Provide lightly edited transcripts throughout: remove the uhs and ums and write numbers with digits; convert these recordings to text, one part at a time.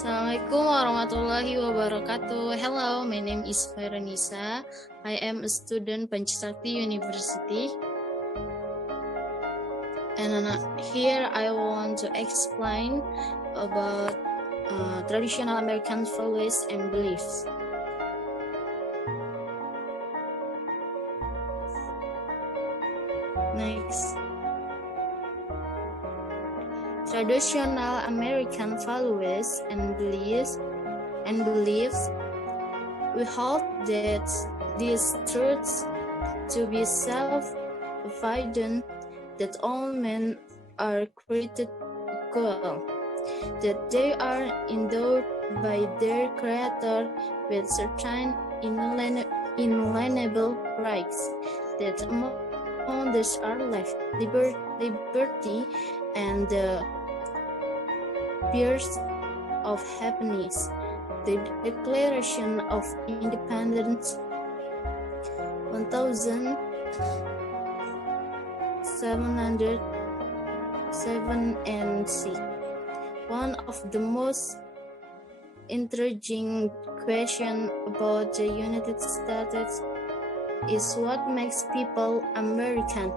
Assalamualaikum warahmatullahi wabarakatuh. Hello, my name is khoirunnisa. I am a student Pancasakti University. And here I want to explain about traditional American values and beliefs. Next. Traditional American values and beliefs, we hold that these truths to be self-evident, that all men are created equal, that they are endowed by their Creator with certain inalienable rights, that among these are life, liberty, and the pursuit of happiness. The Declaration of Independence 1776. One of the most intriguing questions about the United States is what makes people American,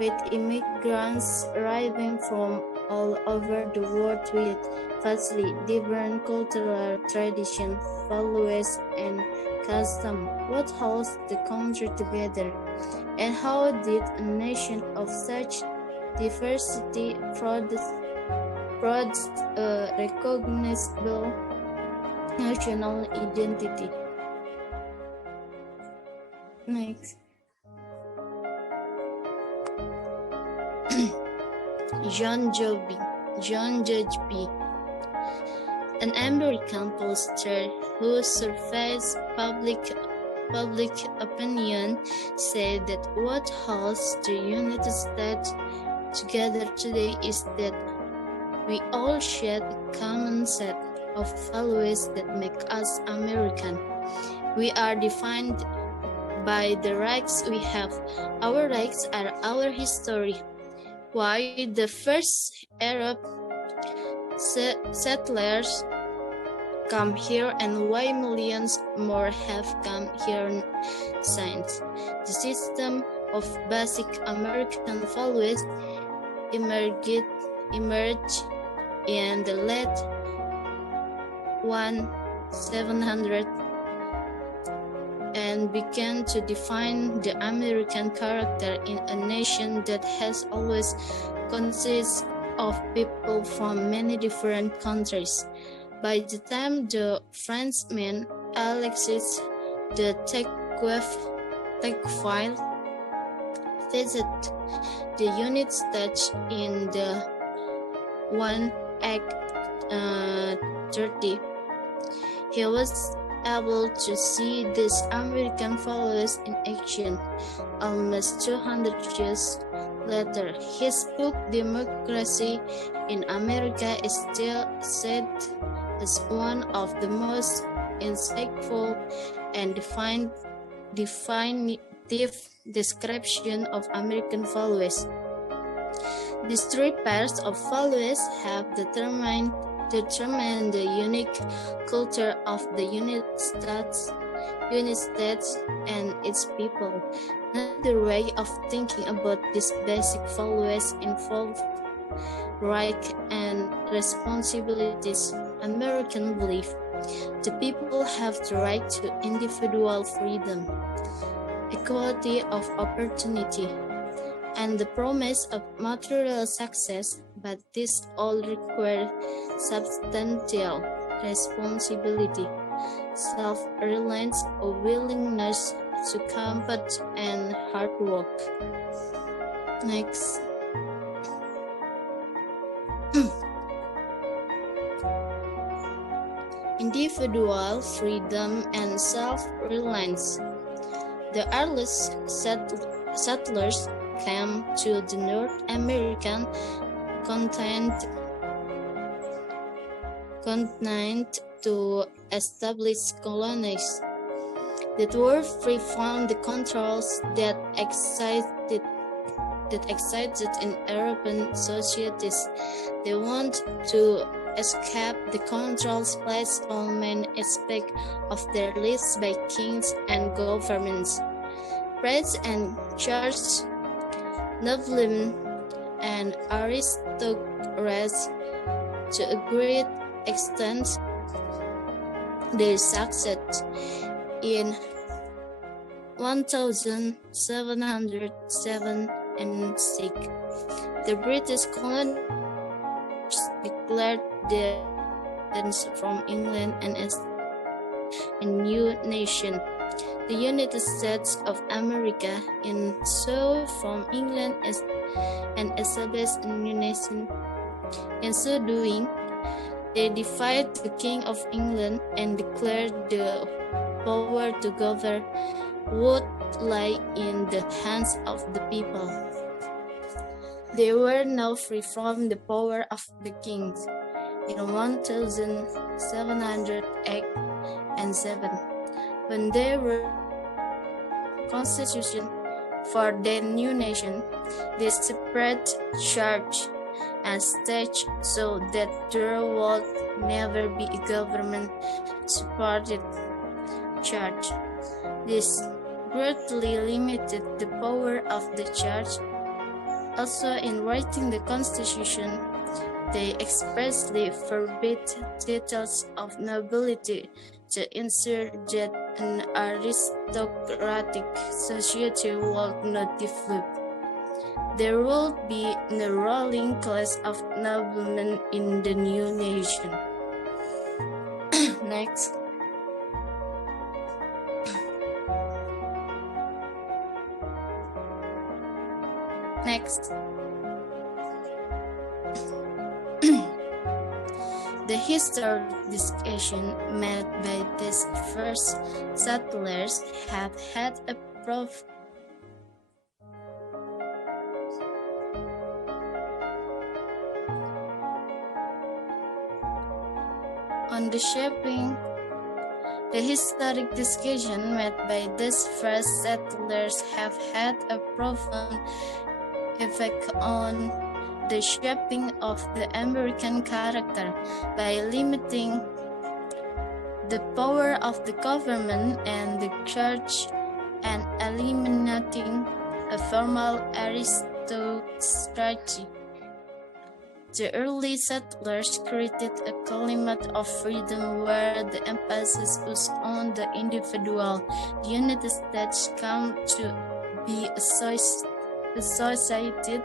with immigrants arriving from all over the world with vastly different cultural traditions, values, and customs. What holds the country together, and how did a nation of such diversity produce a recognizable national identity? Next. John Judge B., an American pollster who surveys public opinion, said that what holds the United States together today is that we all share a common set of values that make us American. We are defined by the rights we have. Our rights are our history. Why the first Arab settlers come here and why millions more have come here since. The system of basic American values emerged in the late 1700s and began to define the American character in a nation that has always consisted of people from many different countries. By the time the Frenchman Alexis de Tocqueville visited the United States in the 1830, he was able to see these American values in action. Almost 200 years later, his book Democracy in America is still cited as one of the most insightful and definitive description of American values. These three pairs of values have determined the unique culture of the United States and its people. Another way of thinking about these basic values involves rights and responsibilities. American belief the people have the right to individual freedom, equality of opportunity, and the promise of material success, but this all requires substantial responsibility, self-reliance, a willingness to compete, and hard work. Next. Individual freedom and self-reliance. The earliest settlers came to the North American continent to establish colonies that were free from the controls that existed in European societies. They wanted to escape the controls placed on many aspects of their lives by kings and governments. Priests and church, noblemen and aristocrats, to a great extent, they succeeded. In 1776, the British colonists declared their independence from England and established a new nation, the United States of America, in so from England and established a new nation. In so doing, they defied the King of England and declared the power to govern would lie in the hands of the people. They were now free from the power of the kings. In 1708 and 7, when they were constitution for their new nation, they separate church and state so that there would never be a government-supported church. This greatly limited the power of the church. Also, in writing the Constitution, they expressly forbid titles of nobility to ensure that an aristocratic society would not develop. There will be no ruling class of noblemen in the new nation. Next. The historic discussion made by these first settlers have had a profound on the shaping. The historic discussion made by these first settlers have had a profound effect on the shaping of the American character by limiting the power of the government and the church and eliminating a formal aristocracy. The early settlers created a climate of freedom where the emphasis was on the individual. The United States came to be associated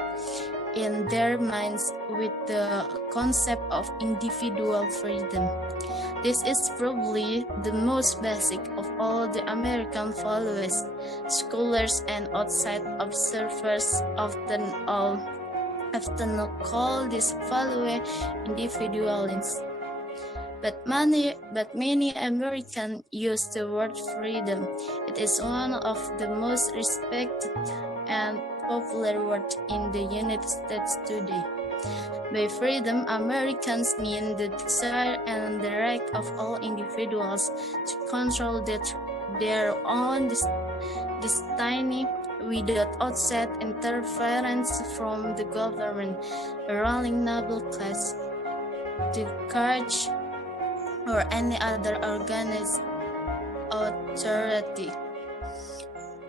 in their minds with the concept of individual freedom. This is probably the most basic of all the American values. Scholars and outside observers often call this value individualism. But many Americans use the word freedom. It is one of the most respected and popular words in the United States today. By freedom, Americans mean the desire and the right of all individuals to control their own destiny without outside interference from the government, a ruling noble class, the church, or any other organized authority.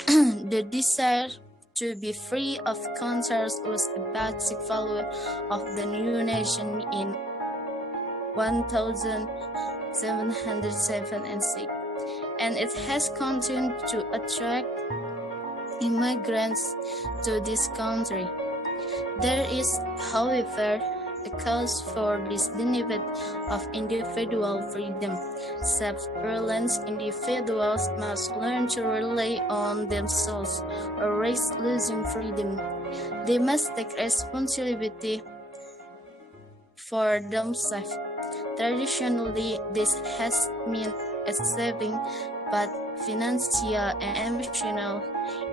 The desire to be free of controls was a basic value of the new nation in 1707 and 6, and it has continued to attract immigrants to this country. There is, however, a cause for this benefit of individual freedom. Self-reliant individuals must learn to rely on themselves or risk losing freedom. They must take responsibility for themselves. Traditionally, this has meant achieving both financial and emotional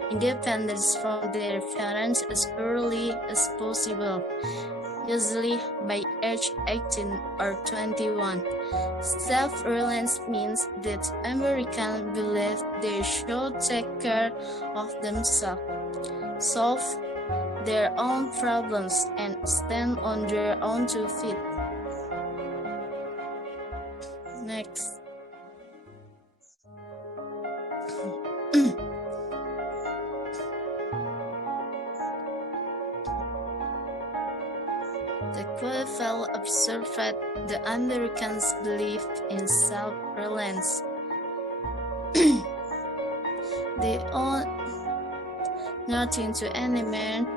independence from their parents as early as possible, usually by age 18 or 21. Self-reliance means that Americans believe they should take care of themselves, solve their own problems, and stand on their own 2 feet. Next. The Quayle observed the Americans' belief in self-reliance. They owe nothing to any man.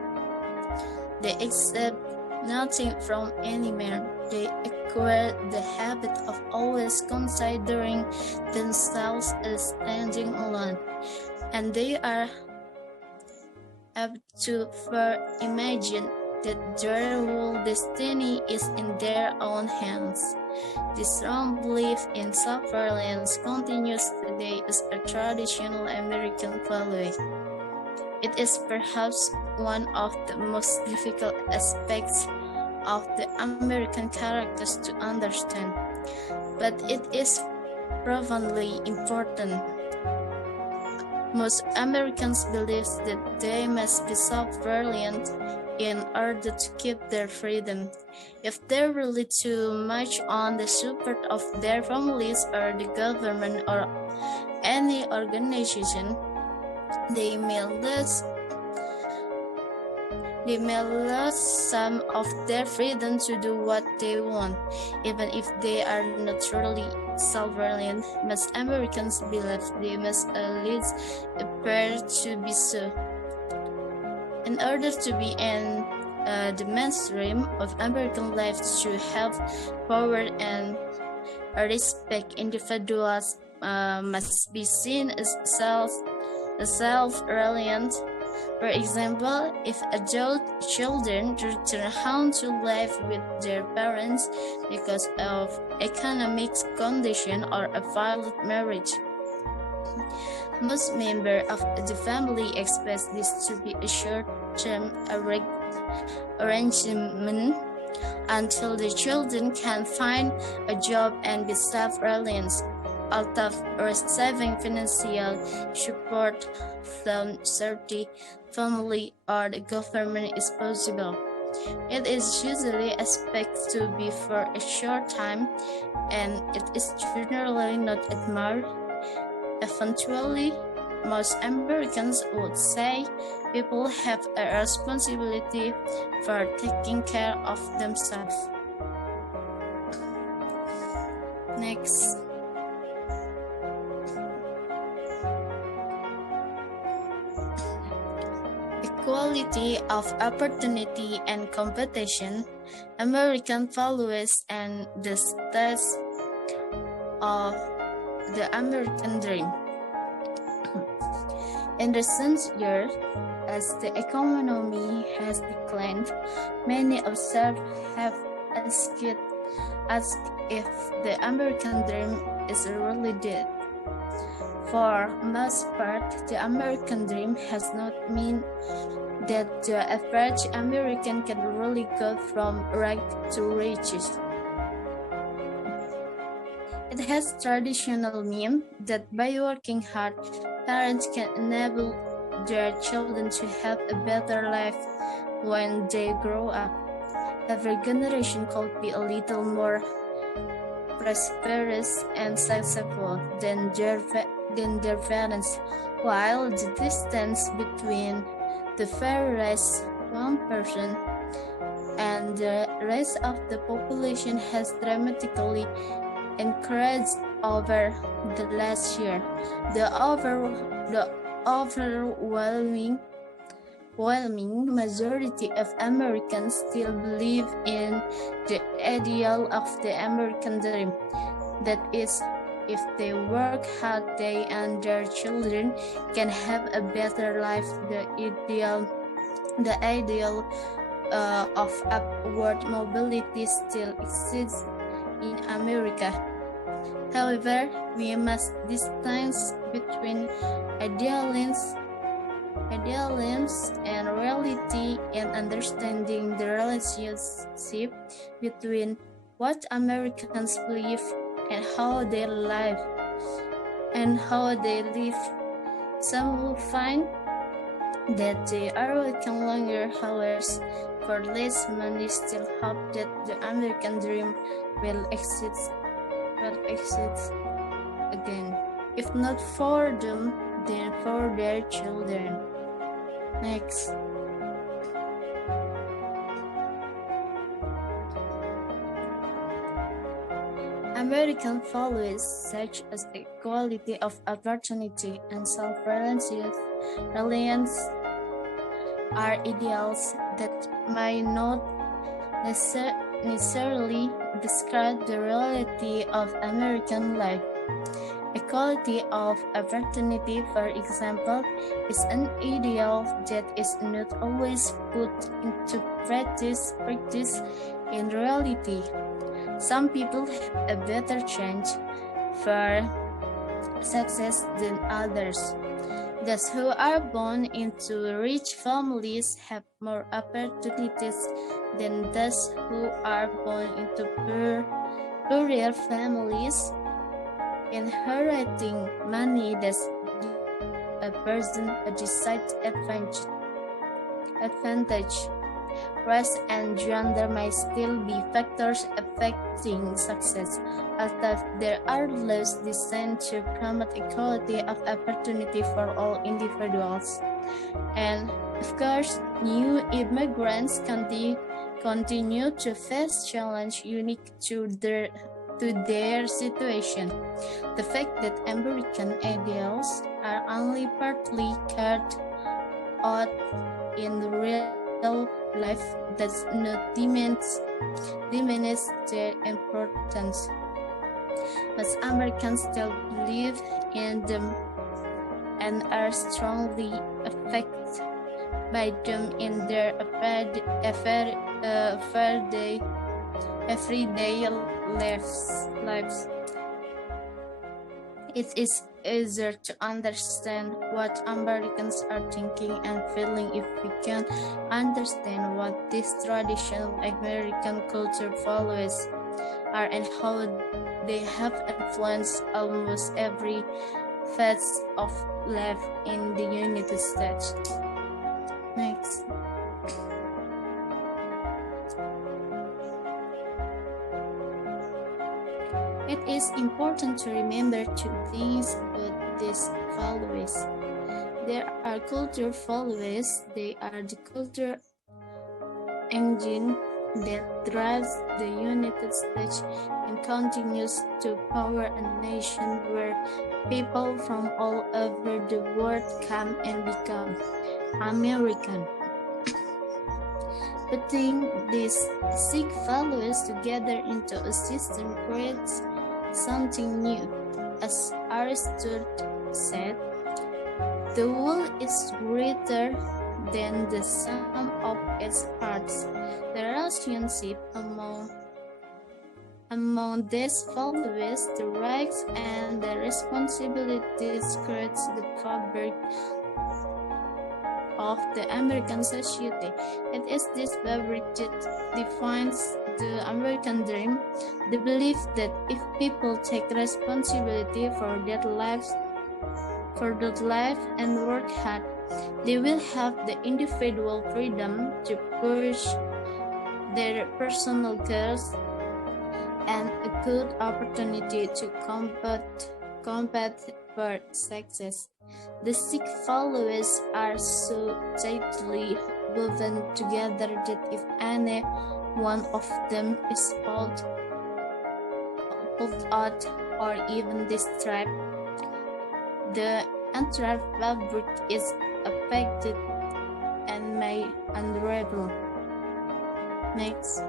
They accept nothing from any man. They acquire the habit of always considering themselves as standing alone, and they are apt to imagine that their whole destiny is in their own hands. This strong belief in self-reliance continues today as a traditional American value. It is perhaps one of the most difficult aspects of the American characters to understand, but it is profoundly important. Most Americans believe that they must be self-reliant in order to keep their freedom. If they rely too much on the support of their families or the government or any organization, they may lose some of their freedom to do what they want, even if they are not truly self-reliant. Most Americans believe they must at least appear to be so. In order to be in the mainstream of American life, to have power and respect, individuals must be seen as self-reliant. For example, if adult children return home to live with their parents because of economic condition or a violent marriage, most members of the family expect this to be a short-term arrangement until the children can find a job and be self-reliant. Although receiving financial support from certain family or the government is possible, it is usually expected to be for a short time, and it is generally not admired. Eventually, most Americans would say people have a responsibility for taking care of themselves. Next. Equality of opportunity and competition, American values, and the status of the American dream. In recent years, as the economy has declined, many observers have asked if the American dream is really dead. For most part, the American dream has not meant that the average American can really go from rags to riches. It has traditionally meant that by working hard, parents can enable their children to have a better life when they grow up. Every generation could be a little more prosperous and successful than their parents, while the distance between the very rich 1% and the rest of the population has dramatically increased over the last year. The overwhelming majority of Americans still believe in the ideal of the American dream. That is, if they work hard, they and their children can have a better life. The ideal of upward mobility still exists in America. However, we must distinguish between idealism and reality, and understanding the relationship between what Americans believe and how they live. Some will find that they are working longer hours for less money, still hope that the American dream will exist. will exist again. If not for them, then for their children. Next. American values such as equality of opportunity and self-reliance are ideals that may not necessarily describe the reality of American life. Equality of opportunity, for example, is an ideal that is not always put into practice in reality. Some people have a better chance for success than others. Those who are born into rich families have more opportunities than those who are born into poorer families. Inheriting money does give a person a decided advantage. Race and gender may still be factors affecting success, although there are laws designed to promote equality of opportunity for all individuals. And of course, new immigrants continue to face challenges unique to their situation. The fact that American ideals are only partly carried out in real life does not diminish their importance. As Americans still believe in them and are strongly affected by them in their everyday lives. It is easier to understand what Americans are thinking and feeling if we can understand what these traditional American culture values are and how they have influenced almost every phase of life in the United States. Next. It is important to remember two things about these values. There are cultural values. They are the culture engine that drives the United States and continues to power a nation where people from all over the world come and become American. Putting these six values together into a system creates something new. As Aristotle said, the whole is greater than the sum of its parts. The relationship among these values, the rights and the responsibilities creates the fabric of the American society. It is this fabric that defines the American dream, the belief that if people take responsibility for their life and work hard, they will have the individual freedom to pursue their personal goals and a good opportunity to combat for success. The six values are so tightly woven together that if any one of them is pulled out or even disturbed, the entire fabric is affected and may unravel. Next.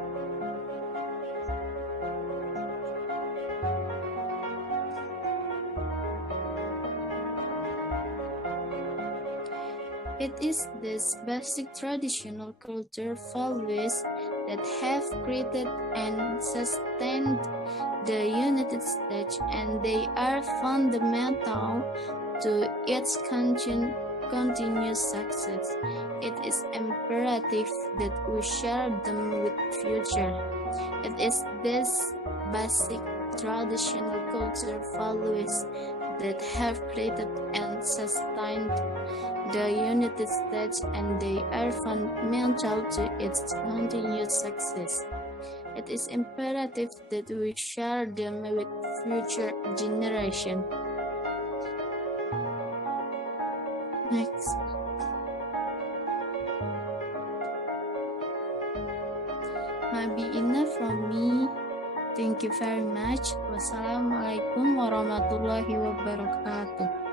It is these basic traditional culture values that have created and sustained the United States, and they are fundamental to its continuous success. It is imperative that we share them with the future. It is these basic traditional culture values that have created and sustained the United States, and they are fundamental to its continued success. It is imperative that we share them with future generations. Next. Might be enough from me. Thank you very much. Wassalamualaikum warahmatullahi wabarakatuh.